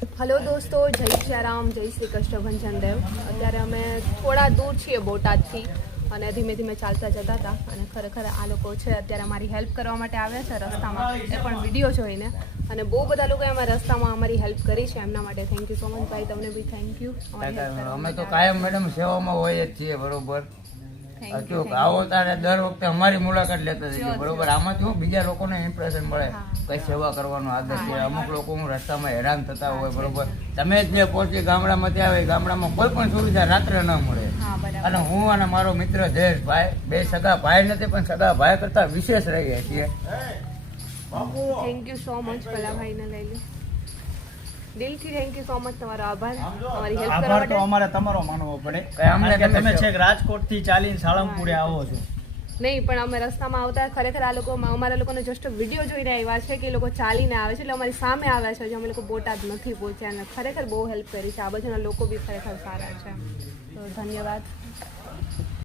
Hello दोस्तों, जय श्री राम, जय श्री कृष्ण भंजन देव। અત્યારે અમે થોડા દૂર છીએ બોટાદથી અને ધીમે ધીમે ચાલતા જતા હતા અને ખરેખર આ લોકો છે અત્યારે અમારી હેલ્પ કરવા માટે આવ્યા છે રસ્તામાં, એ પણ વિડીયો જોઈને, અને બહુ બધા લોકોએ અમારા રસ્તામાં અમારી હેલ્પ કરી છે, એમના માટે થેન્ક યુ સો મચ ભાઈ, તમને બી થેન્ક યુ। અમે તો કાયમ મેડમ સેવામાં હોઈએ જ છીએ, બરોબર। આવો તારે દર વખતે અમારી મુલાકાત લેતા જઈએ, બરોબર। આમાંથી બીજા લોકોને ઇમ્પ્રેશન મળે કઈ સેવા કરવાનો આદત છે। અમુક લોકો રસ્તામાં હેરાન થતા હોય, બરોબર। તમે જ જે પહોંચી ગામડામાંથી આવે, ગામડામાં કોઈ પણ સુવિધા રાત્રે ન મળે, અને હું અને મારો મિત્ર જયેશભાઈ બે સગા ભાઈ નથી પણ સગા ભાઈ કરતા વિશેષ રહીએ છીએ। થેન્ક યુ સો મચ કલાભાઈને લઈ લે, દિલથી થેન્ક યુ સો મચ, તમારો આભાર અમારી હેલ્પ કરવા માટે। અમારે તમારો માનવો પડે કે તમે છેક રાજકોટ થી ચાલીને સાળંગપુરે આવો છો। નહીં, પણ અમે રસ્તામાં આવતા ખરેખર આ લોકો અમારા લોકોને જસ્ટ વિડીયો જોઈને આવ્યા છે કે એ લોકો ચાલીને આવે છે, એટલે અમારી સામે આવ્યા છે, જે અમે લોકો બોટાદ નથી પહોંચ્યા, અને ખરેખર બહુ હેલ્પ કરી છે। આ બાજુના લોકો બી ખરેખર સારા છે, તો ધન્યવાદ।